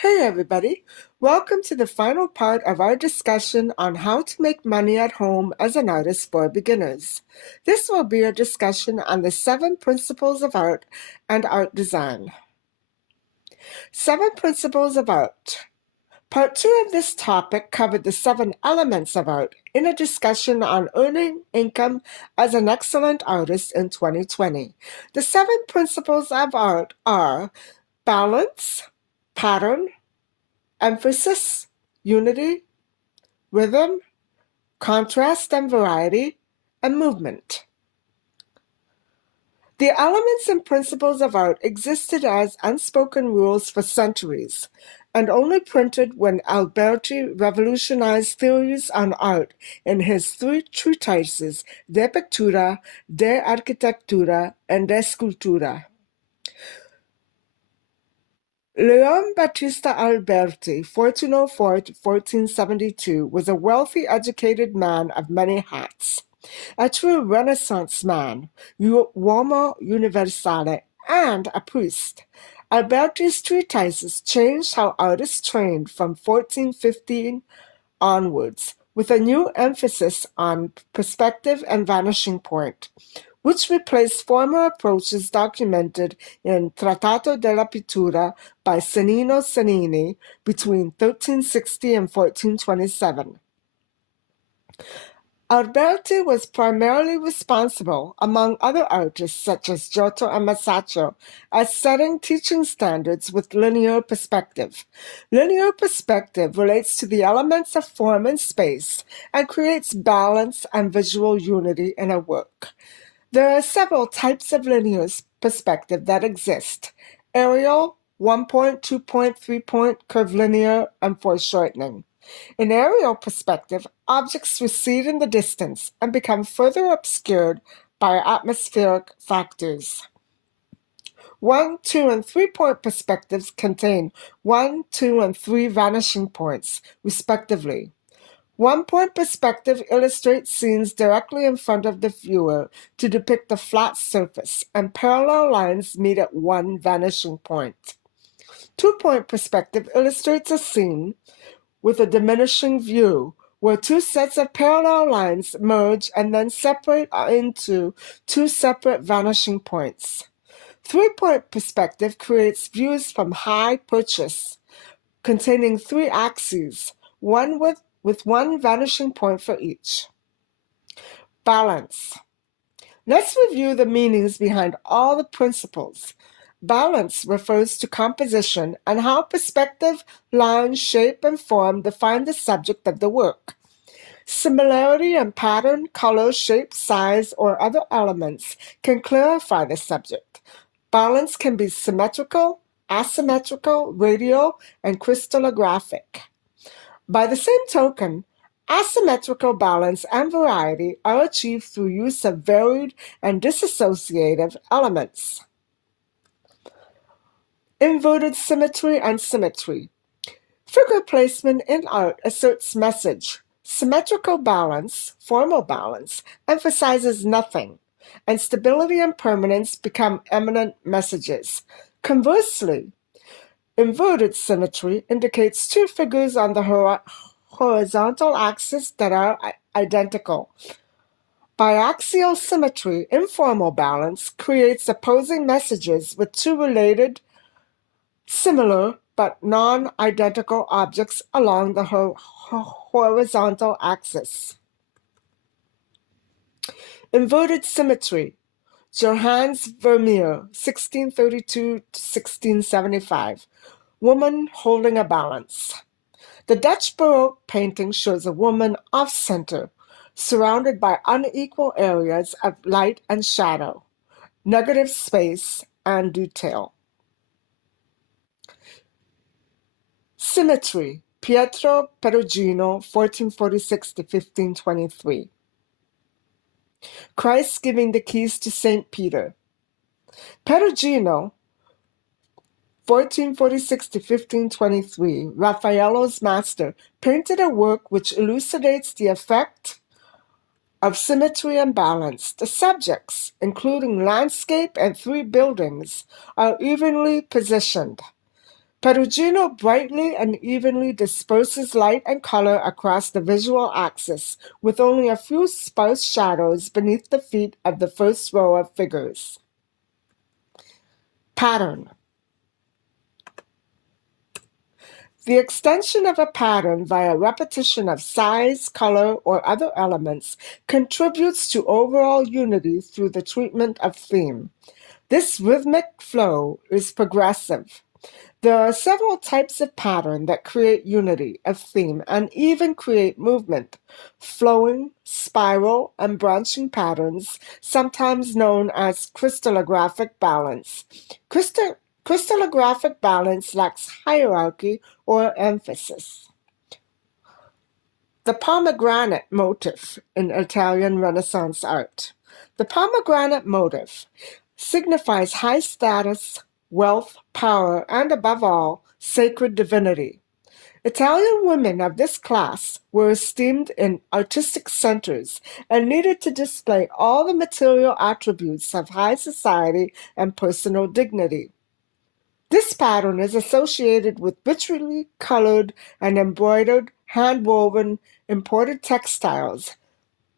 Hey everybody, welcome to the final part of our discussion on how to make money at home as an artist for beginners. This will be a discussion on the 7 principles of art and art design. 7 principles of art. Part 2 of this topic covered the 7 elements of art in a discussion on earning income as an excellent artist in 2020. The 7 principles of art are balance, pattern, emphasis, unity, rhythm, contrast and variety, and movement. The elements and principles of art existed as unspoken rules for centuries, and only printed when Alberti revolutionized theories on art in his 3 treatises, De Pictura, De Architectura, and De Sculptura. Leon Battista Alberti, 1404–1472, was a wealthy, educated man of many hats, a true Renaissance man, uomo universale, and a priest. Alberti's treatises changed how artists trained from 1415 onwards, with a new emphasis on perspective and vanishing point, which replaced former approaches documented in Trattato della Pittura by Cennino Cennini between 1360 and 1427. Alberti was primarily responsible, among other artists such as Giotto and Masaccio, as setting teaching standards with linear perspective. Linear perspective relates to the elements of form and space and creates balance and visual unity in a work. There are several types of linear perspective that exist: aerial, 1-point, 2-point, 3-point, curvilinear, and foreshortening. In aerial perspective, objects recede in the distance and become further obscured by atmospheric factors. 1, 2, and 3-point perspectives contain 1, 2, and 3 vanishing points, respectively. 1-point perspective illustrates scenes directly in front of the viewer to depict a flat surface, and parallel lines meet at 1 vanishing point. 2-point perspective illustrates a scene with a diminishing view, where 2 sets of parallel lines merge and then separate into 2 separate vanishing points. 3-point perspective creates views from high perches, containing 3 axes, one with 1 vanishing point for each. Balance. Let's review the meanings behind all the principles. Balance refers to composition and how perspective, line, shape, and form define the subject of the work. Similarity in pattern, color, shape, size, or other elements can clarify the subject. Balance can be symmetrical, asymmetrical, radial, and crystallographic. By the same token, asymmetrical balance and variety are achieved through use of varied and dissociative elements. Inverted symmetry and symmetry. Figure placement in art asserts message. Symmetrical balance, formal balance, emphasizes nothing, and stability and permanence become eminent messages. Conversely, inverted symmetry indicates 2 figures on the horizontal axis that are identical. Biaxial symmetry, informal balance, creates opposing messages with 2 related, similar, but non-identical objects along the horizontal axis. Inverted symmetry. Johannes Vermeer, 1632–1675. Woman holding a balance. The Dutch Baroque painting shows a woman off-center, surrounded by unequal areas of light and shadow, negative space, and detail. Symmetry. Pietro, Perugino, 1446–1523. Christ giving the keys to St. Peter. Perugino, 1446–1523, Raffaello's master, painted a work which elucidates the effect of symmetry and balance. The subjects, including landscape and 3 buildings, are evenly positioned. Perugino brightly and evenly disperses light and color across the visual axis, with only a few sparse shadows beneath the feet of the first row of figures. Pattern. The extension of a pattern via repetition of size, color, or other elements contributes to overall unity through the treatment of theme. This rhythmic flow is progressive. There are several types of pattern that create unity of theme and even create movement. Flowing, spiral, and branching patterns, sometimes known as crystallographic balance. Crystallographic balance lacks hierarchy or emphasis. The pomegranate motif in Italian Renaissance art. The pomegranate motif signifies high status, wealth, power, and above all, sacred divinity. Italian women of this class were esteemed in artistic centers and needed to display all the material attributes of high society and personal dignity. This pattern is associated with richly colored and embroidered, hand-woven, imported textiles.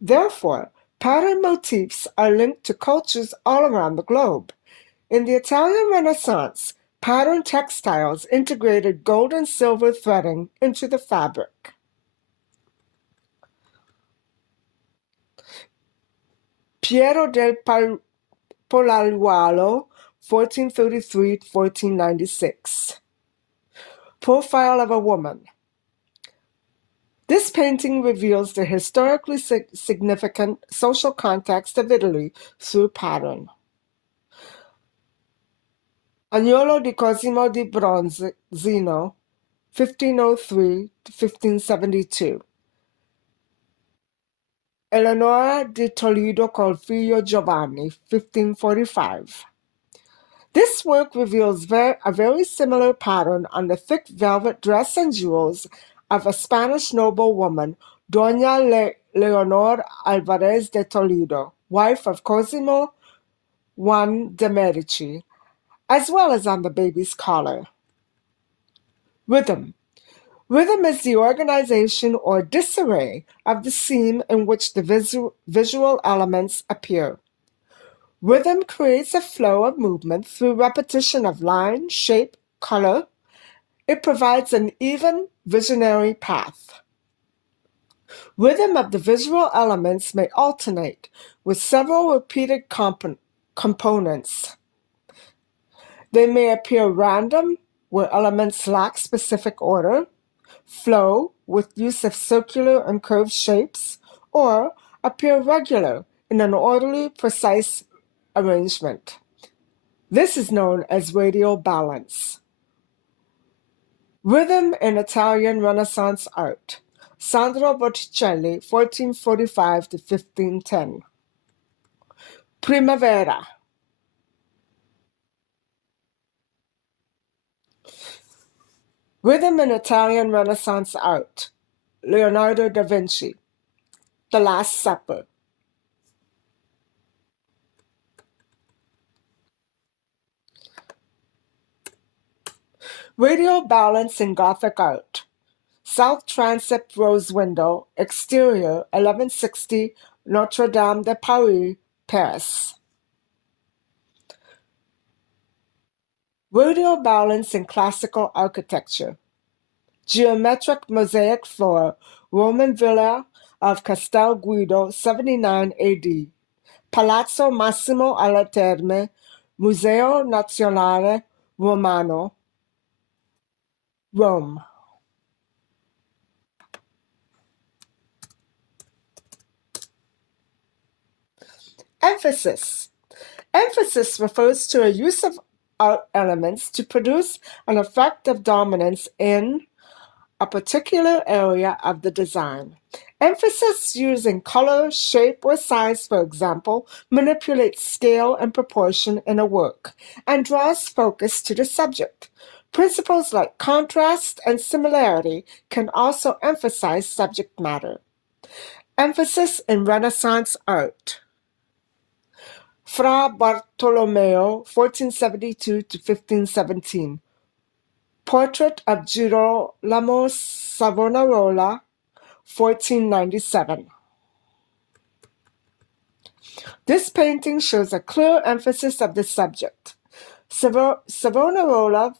Therefore, pattern motifs are linked to cultures all around the globe. In the Italian Renaissance, pattern textiles integrated gold and silver threading into the fabric. Pietro del Pollaruolo, 1433-1496. Profile of a woman. This painting reveals the historically significant social context of Italy through pattern. Agnolo di Cosimo di Bronzino, 1503-1572. Eleonora di Toledo col figlio Giovanni, 1545. This work reveals a very similar pattern on the thick velvet dress and jewels of a Spanish noblewoman, Doña Leonor Alvarez de Toledo, wife of Cosimo I de' Medici, as well as on the baby's collar. Rhythm. Rhythm is the organization or disarray of the scene in which the visual elements appear. Rhythm creates a flow of movement through repetition of line, shape, color. It provides an even visionary path. Rhythm of the visual elements may alternate with several repeated components. They may appear random, where elements lack specific order, flow with use of circular and curved shapes, or appear regular in an orderly, precise arrangement. This is known as radial balance. Rhythm in Italian Renaissance art. Sandro Botticelli, 1445-1510. Primavera. Rhythm in Italian Renaissance art. Leonardo da Vinci. The Last Supper. Radial balance in Gothic art. South transept rose window, exterior, 1160, Notre Dame de Paris, Paris. Radial balance in classical architecture. Geometric mosaic floor, Roman villa of Castel Guido, 79 AD. Palazzo Massimo alle Terme, Museo Nazionale Romano, Rome. Emphasis. Emphasis refers to a use of art elements to produce an effect of dominance in a particular area of the design. Emphasis using color, shape, or size, for example, manipulates scale and proportion in a work and draws focus to the subject. Principles like contrast and similarity can also emphasize subject matter. Emphasis in Renaissance art. Fra Bartolomeo, 1472-1517. Portrait of Girolamo Savonarola, 1497. This painting shows a clear emphasis of the subject. Savonarola,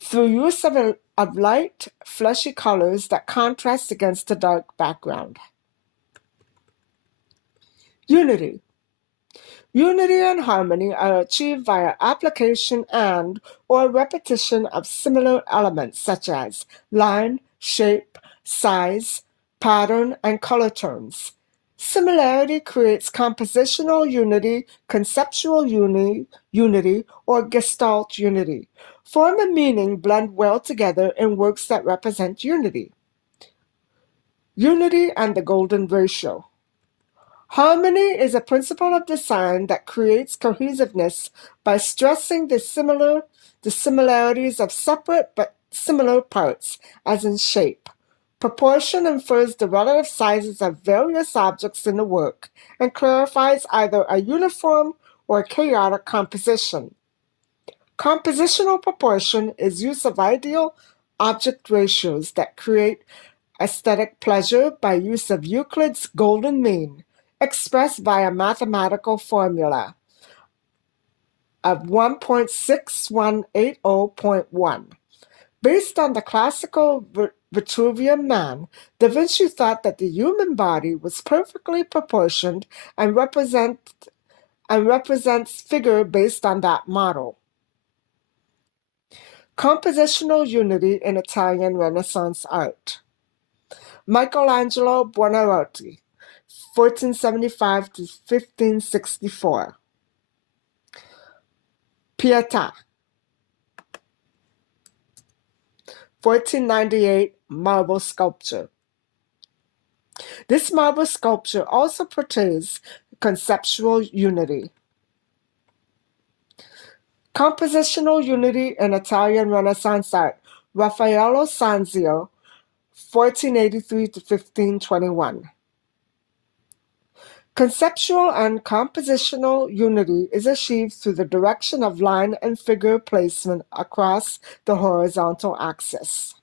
through use of light, fleshy colors that contrast against a dark background. Unity. Unity and harmony are achieved via application and/or repetition of similar elements such as line, shape, size, pattern, and color tones. Similarity creates compositional unity, conceptual unity, or gestalt unity. Form and meaning blend well together in works that represent unity. Unity and the golden ratio. Harmony is a principle of design that creates cohesiveness by stressing the similarities of separate but similar parts, as in shape. Proportion infers the relative sizes of various objects in the work and clarifies either a uniform or chaotic composition. Compositional proportion is use of ideal object ratios that create aesthetic pleasure by use of Euclid's golden mean, expressed by a mathematical formula of 1.6180.1. Based on the classical Vitruvian man, Da Vinci thought that the human body was perfectly proportioned and represents figure based on that model. Compositional unity in Italian Renaissance art. Michelangelo Buonarroti, 1475 to 1564. Pietà, 1498, marble sculpture. This marble sculpture also portrays conceptual unity. Compositional unity in Italian Renaissance art. Raffaello Sanzio, 1483 to 1521. Conceptual and compositional unity is achieved through the direction of line and figure placement across the horizontal axis.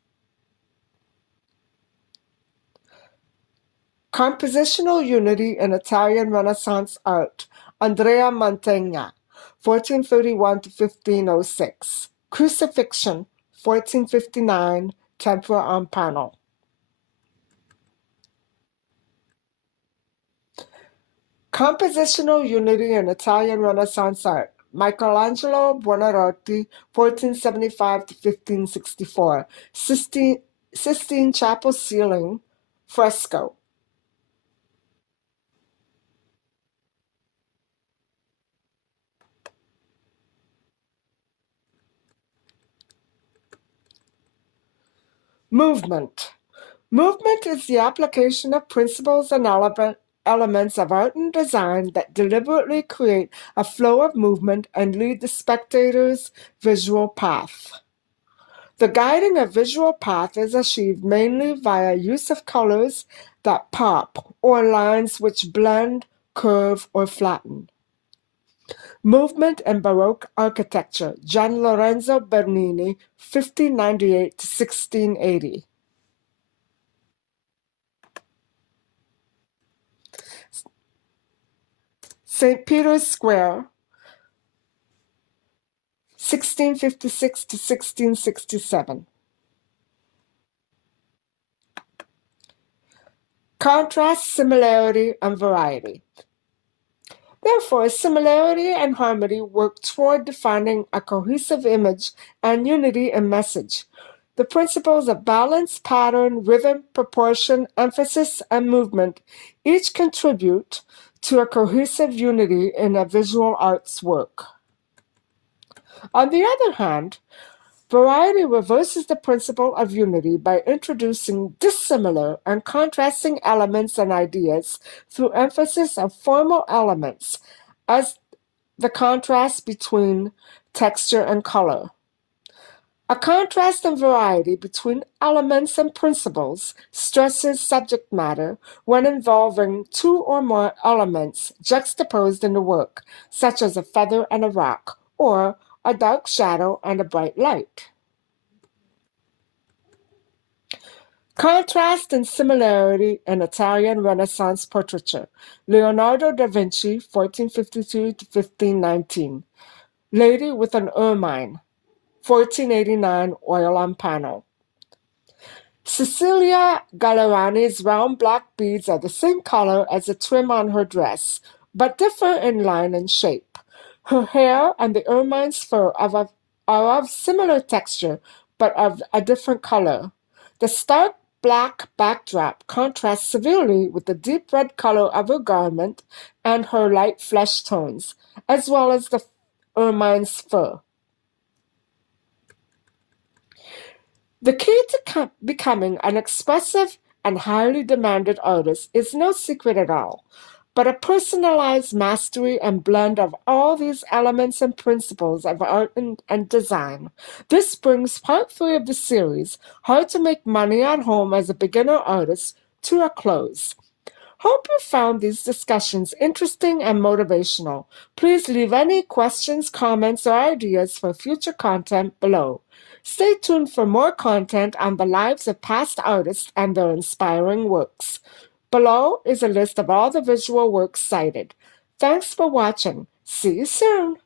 Compositional unity in Italian Renaissance art. Andrea Mantegna, 1431 to 1506. Crucifixion, 1459, tempera on panel. Compositional unity in Italian Renaissance art. Michelangelo Buonarroti, 1475 to 1564. Sistine Chapel ceiling, fresco. Movement. Movement is the application of principles and elements of art and design that deliberately create a flow of movement and lead the spectator's visual path. The guiding of visual path is achieved mainly via use of colors that pop or lines which blend, curve, or flatten. Movement in Baroque architecture. Gian Lorenzo Bernini, 1598 to 1680. St. Peter's Square, 1656 to 1667. Contrast, similarity, and variety. Therefore, similarity and harmony work toward defining a cohesive image and unity in message. The principles of balance, pattern, rhythm, proportion, emphasis, and movement each contribute to a cohesive unity in a visual arts work. On the other hand, variety reverses the principle of unity by introducing dissimilar and contrasting elements and ideas through emphasis of formal elements, as the contrast between texture and color. A contrast and variety between elements and principles stresses subject matter when involving two or more elements juxtaposed in the work, such as a feather and a rock, or a dark shadow and a bright light. Contrast and similarity in Italian Renaissance portraiture. Leonardo da Vinci, 1452 to 1519. Lady with an ermine, 1489, oil on panel. Cecilia Gallerani's round black beads are the same color as the trim on her dress, but differ in line and shape. Her hair and the ermine's fur are of similar texture, but of a different color. The stark black backdrop contrasts severely with the deep red color of her garment and her light flesh tones, as well as the ermine's fur. The key to becoming an expressive and highly demanded artist is no secret at all, but a personalized mastery and blend of all these elements and principles of art and design. This brings part 3 of the series, How to Make Money at Home as a Beginner Artist, to a close. Hope you found these discussions interesting and motivational. Please leave any questions, comments, or ideas for future content below. Stay tuned for more content on the lives of past artists and their inspiring works. Below is a list of all the visual works cited. Thanks for watching. See you soon.